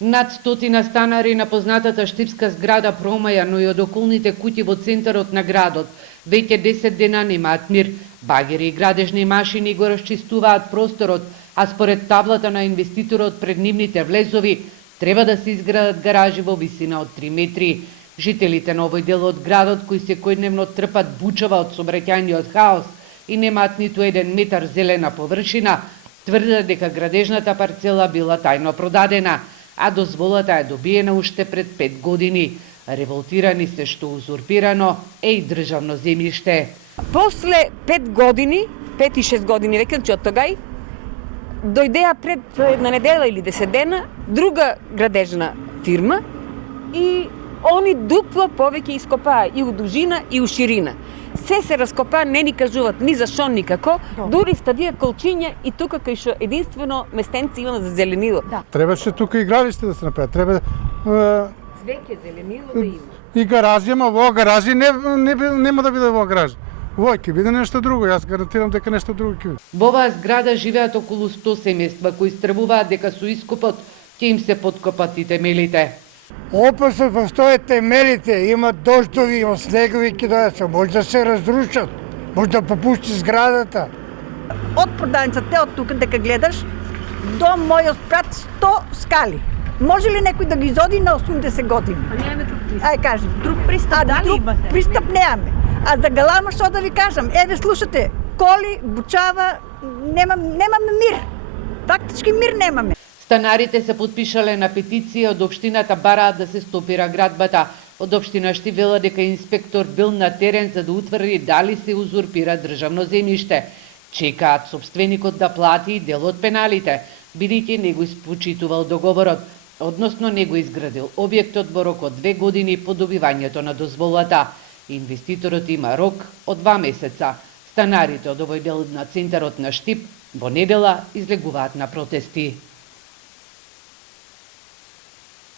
Над 100 станари на познатата штипска зграда Промаја, но и од околните куќи во центарот на градот, веќе 10 дена немаат мир. Багери и градежни машини го расчистуваат просторот, а според таблата на инвеститорот пред нивните влезови треба да се изградат гаражи во висина од 3 метри. Жителите на овој дел од градот, кои секојдневно трпат бучава од сообраќајниот хаос и немаат ниту 1 метар зелена површина, тврдат дека градежната парцела била тајно продадена, а дозволата е добиена уште пред 5 години. Револтирани се што узурпирано е и државно земјиште. После 5 години, 5 и 6 години веќе од тогај, дојдеа пред една недела или 10 дена друга градежна фирма и они дупло повеќе ископаа и у дужина и у ширина. Се раскопаа, не ни кажуваат ни за шо никако, дури ставија колчиња и тука кај што единствено местенци има за зеленило. Требаше тука и градиште да се направи. Треба цвеќе зеленило да има. И гаражи, ама во гаражи нема да биде во гаражи. Во ќе биде нешто друго, јас гарантирам дека нешто друго ќе биде. Во оваа зграда живеат околу 100 семејства кои стравуваат дека со ископот ќе им се подкопат и темелите. Опасно постојат темелите, има дождови, има снегови ќе дојдат, може да се разрушат, може да попусти зградата. Од продавницата од тука дека гледаш до мојот спрат 100 скали. Може ли некој да ги изоди на 80 години? А немаме друг пристап. Ај кажи. Друг пристап дали имате? Друг пристап немаме. А за галама што да ви кажам? Еве слушате, коли, бучава, немаме мир. Фактички мир немаме. Станарите се потпишале на петиција од општината, бараат да се стопира градбата. Од општина Штип вела дека инспектор бил на терен за да утврди дали се узурпира државно земјиште. Чекаат собственикот да плати дел од пеналите, бидејќи не го испочитувал договорот, односно не го изградил објектот во рок од 2 години по добивањето на дозволата. Инвеститорот има рок од 2 месеца. Станарите од овој дел на центарот на Штип во недела излегуваат на протести.